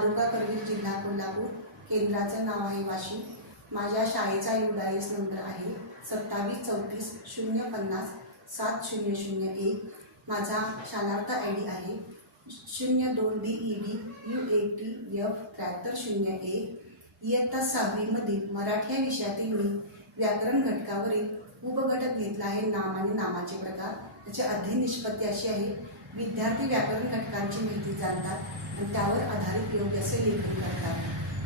तालुका करवीर, जिल्हा कोल्हापूर। केंद्राचं नाव आहे वाशी। माझ्या शाळेचा UDIS नंबर आहे 27 34 050 7001। माझा शालार्थ ID आहे 02DEB UATF7301। इयत्ता 6वी मधील मराठी या विषयातील मी व्याकरण घटकावरील उपघटक घेतला आहे नाम आणि नामाचे प्रकार। त्याची अध्ययन निष्पत्ती अशी आहे, विद्यार्थी व्याकरण घटकांची माहिती जाणतात आणि त्यावर आधारित योग्य असे लेखन करतात।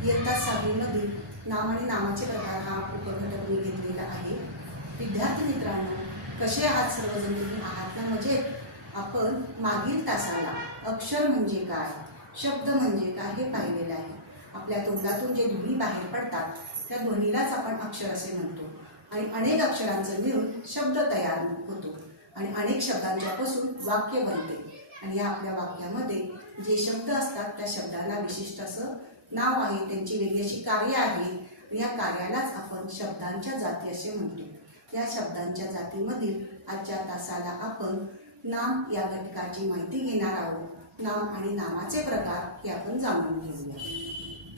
इयत्ता 6वी मधील नाम आणि नामाचे प्रकार हा उपघटक मी घेतलेला आहे। विद्यार्थी मित्रांनो, कसे आहात सर्वजण? तुम्ही आहात ना मजेत? आपण मागील तासाला अक्षर म्हणजे काय, शब्द म्हणजे काय हे पाहिलेलं आहे। आपल्या तोंडातून जे ध्वनी बाहेर पडतात त्या ध्वनीलाच आपण अक्षर असे म्हणतो आणि अनेक अक्षरांचं मिळून शब्द तयार होतो आणि अनेक शब्दांच्यापासून वाक्य बनते आणि या आपल्या वाक्यामध्ये जे शब्द असतात त्या शब्दांना विशिष्ट असं नाव आहे, त्यांची वेगळी अशी कार्य आहेत। या कार्यालाच आपण शब्दांच्या जाती असे म्हणतो। या शब्दांच्या जातीमधील आजच्या तासाला आपण नाम या घटकाची माहिती घेणार आहोत। नाम आणि नामाचे प्रकार हे आपण जाणून घेऊया।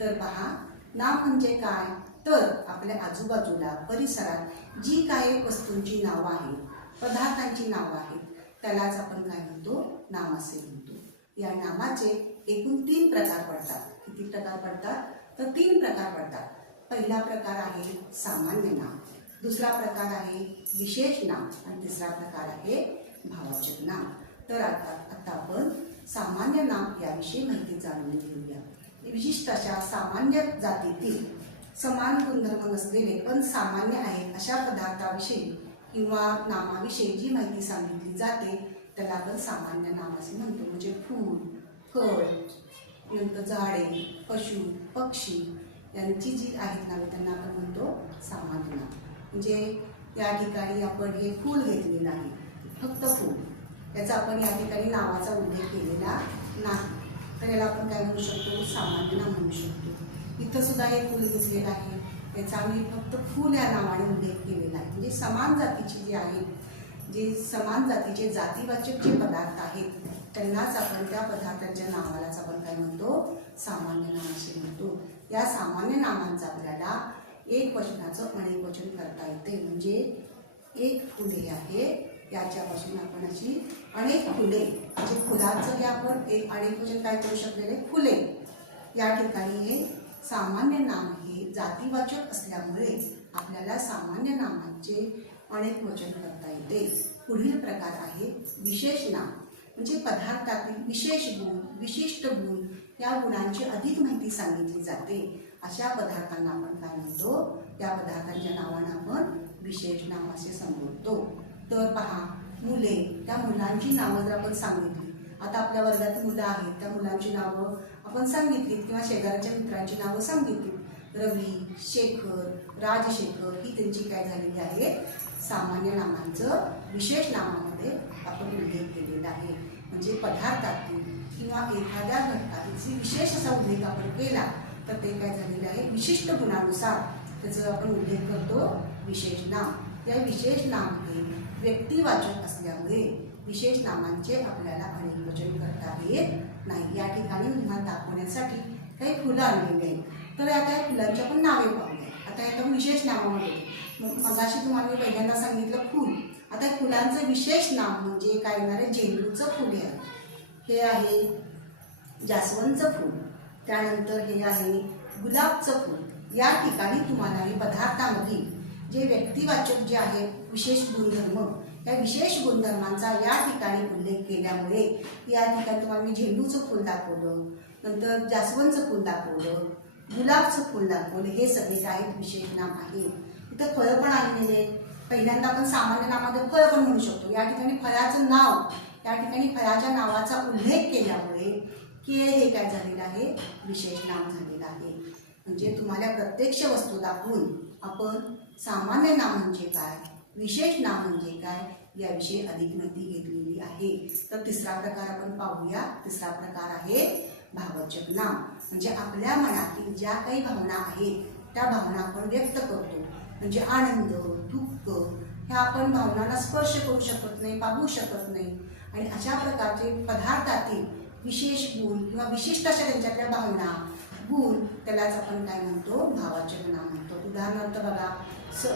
तर पहा, नाम म्हणजे काय? तर आपल्या आजूबाजूला परिसरात जी काही वस्तूंची नावं आहेत, पदार्थांची नावं आहेत, त्यालाच आपण काय म्हणतो? नाम असे म्हणतो। या नामाचे एकूण 3 प्रकार पडतात। किती प्रकार पडतात? तर 3 प्रकार पडतात। पहिला प्रकार आहे सामान्य नाम, दुसरा प्रकार आहे विशेष नाम आणि तिसरा प्रकार आहे भाववाचक नाम। तर आता आपण सामान्य नाम याविषयी माहिती जाणून घेऊया। विशिष्ट अशा सामान्य जातीतील समान गुणधर्म नसलेले पण सामान्य आहेत अशा पदार्थाविषयी किंवा नामाविषयी जी माहिती सांगितली जाते त्याला आपण सामान्य नाम असे म्हणतो। म्हणजे फूल, फळ, नंतर झाडे, पशु, पक्षी यांची जी आहेत नावे त्यांना आपण म्हणतो सामान्य नाम। म्हणजे या ठिकाणी आपण हे फूल घेतलेलं आहे, फक्त फूल, याचा आपण या ठिकाणी नावाचा उल्लेख केलेला नाही, तर याला आपण काय म्हणू शकतो? सामान्य नाम म्हणू शकतो। इथं सुद्धा हे फूल दिसलेलं आहे, याचा आम्ही फक्त फूल या नावाने उल्लेख केलेला आहे। म्हणजे समान जातीचे जे आहेत, जे समान जातीचे जातीवाचक जे पदार्थ आहेत त्यांनाच आपण त्या पदार्थांच्या नावालाच आपण काय म्हणतो? सामान्य नाम असे म्हणतो। या सामान्य नामांचा आपल्याला एक वचनाचं अनेक वचन करता येते। म्हणजे एक फुले आहे, याच्यापासून आपण अशी अनेक फुले, म्हणजे फुलाचं हे आपण एक अनेक वचन काय करू शकलेले? फुले। या ठिकाणी हे सामान्य नाम हे जातीवाचक असल्यामुळे आपल्याला सामान्य नामांचे अनेक वचन करता येते। पुढील प्रकार आहे विशेष नाम, म्हणजे पदार्थातील विशेष गुण, विशिष्ट गुण, या गुणांची अधिक माहिती सांगितली जाते अशा पदार्थांना आपण काय म्हणतो? या पदार्थांच्या नावांना आपण विशेष नाम असे संबोधतो। तर पहा, मुले, त्या मुलांची नावं जर आपण सांगितली, आता आपल्या वर्गात मुलं आहेत, त्या मुलांची नावं आपण सांगितली किंवा शेजारच्या मित्रांची नावं सांगितली, रवी, शेखर, राजशेखर, ही त्यांची काय झालेली आहे? सामान्य नामांचं विशेष नामामध्ये आपण उल्लेख केलेला आहे। म्हणजे पदार्थातील किंवा एखाद्या घटकातील विशेष असा उल्लेख आपण केला तर ते काय झालेलं आहे? विशिष्ट गुणानुसार त्याचा आपण उल्लेख करतो विशेष नाम। या विशेष नाम हे व्यक्तिवाचक असल्यामुळे विशेष नामांचे आपल्याला अनेक वचन करता येत नाही। या ठिकाणी तुम्हाला दाखवण्यासाठी काही फुलं आणलेली आहेत, तर या काही फुलांच्या पण नावे पाहूया। आता यात विशेष नामामध्ये मगाशी तुम्हाला मी पहिल्यांदा सांगितलं फूल, आता फुलांचं विशेष नाम म्हणजे काय येणार आहे? झेंडूचं फूल हे आहे, जास्वंदचं फूल, त्यानंतर हे आहे गुलाबचं फूल। या ठिकाणी तुम्हाला हे पदार्थामधील जे व्यक्तिवाचक जे आहे विशेष गुणधर्म, या विशेष गुणधर्मांचा या ठिकाणी उल्लेख केल्यामुळे या ठिकाणी तुम्हाला मी झेंडूचं फूल दाखवलं, नंतर जास्वंदचं फूल दाखवलं, गुलाबचं फूल दाखवलं, हे सगळे काय विशेष नाम आहे। इथं फळं पण आणलेले, पहिल्यांदा आपण सामान्य नामामध्ये फळ पण म्हणू शकतो। या ठिकाणी फळाचं नाव, या ठिकाणी फळाच्या नावाचा उल्लेख केल्यामुळे की हे काय झालेलं आहे? विशेष नाम झालेलं आहे। म्हणजे तुम्हाला प्रत्यक्ष वस्तू दाखवून आपण सामान्य नाम म्हणजे काय, विशेष नाम म्हणजे काय याविषयी अधिक माहिती घेतलेली आहे। तर तिसरा प्रकार आपण पाहूया। तिसरा प्रकार आहे भाववाचक नाम, म्हणजे आपल्या मनातील ज्या काही भावना आहेत त्या भावना आपण व्यक्त करतो। म्हणजे आनंद, दुःख, ह्या आपण भावनांना स्पर्श करू शकत नाही, पाहू शकत नाही, आणि अशा प्रकारचे पदार्थातील विशेष गुण किंवा विशिष्ट अशा त्यांच्यातल्या भावना, गुण, त्यालाच आपण काय म्हणतो, भाववाचक नाम म्हणतो. उदाहरणार्थ बघा,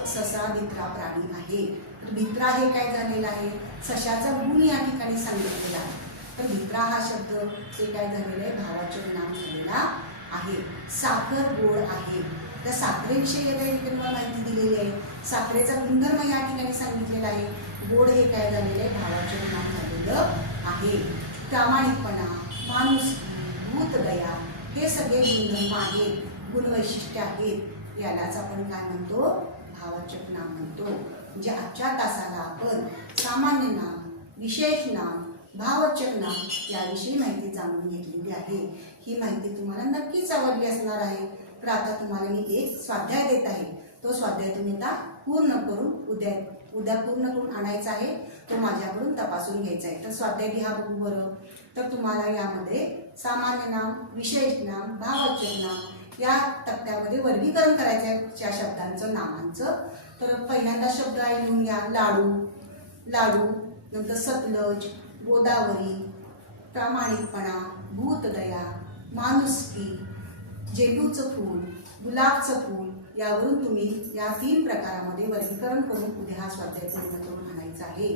ससा भित्रा प्राणी आहे. तर भित्रा हे काय झालेलं आहे, सशाचा गुण या ठिकाणी सांगितलेला आहे. तर भित्रा हा शब्द हे काय झालेलं आहे, भाववाचक नाम झालेला आहे. साखर गोड आहे. त्या साखरेविषयी या तुम्हाला माहिती दिलेली आहे. साखरेचा गुणधर्म या ठिकाणी सांगितलेला आहे. गोड हे काय झालेलं आहे, भाववाचक नाम झालेलं आहे. प्रामाणिकपणा, माणुसकी, भूतदया हे सगळे गुणधर्म आहेत, गुणवैशिष्ट्य आहेत. यालाच आपण काय म्हणतो, भाववाचक नाम म्हणतो. म्हणजे आजच्या तासाला आपण सामान्य नाम, विशेष नाम, भाववाचक नाम याविषयी माहिती जाणून घेतलेली आहे. ही माहिती तुम्हाला नक्कीच आवडली असणार आहे. तर आता तुम्हाला मी एक स्वाध्याय देत आहे. तो स्वाध्याय तुम्ही आता पूर्ण करून उद्या पूर्ण करून आणायचा आहे. तो माझ्याकडून तपासून घ्यायचा आहे. तर स्वाध्याय लिहा बघू बरं. तर तुम्हाला यामध्ये सामान्य नाम, विशेष नाम, भाववाचक नाम या तक्त्यामध्ये वर्गीकरण करायचं आहे त्या शब्दांचं, नामांचं. तर पहिल्यांदा शब्द आहे, लिहून घ्या. लाडू, नंतर सतलज, गोदावरी, प्रामाणिकपणा, भूतदया, माणुसकी, झेंडूचं फूल, गुलाबचं फूल. यावरून तुम्ही या 3 प्रकारामध्ये वर्गीकरण करून उद्या हा स्वाध्याय पूर्ण करून आणायचा आहे.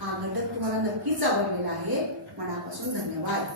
हा घटक तुम्हाला नक्कीच आवडलेला आहे. मनापासून धन्यवाद.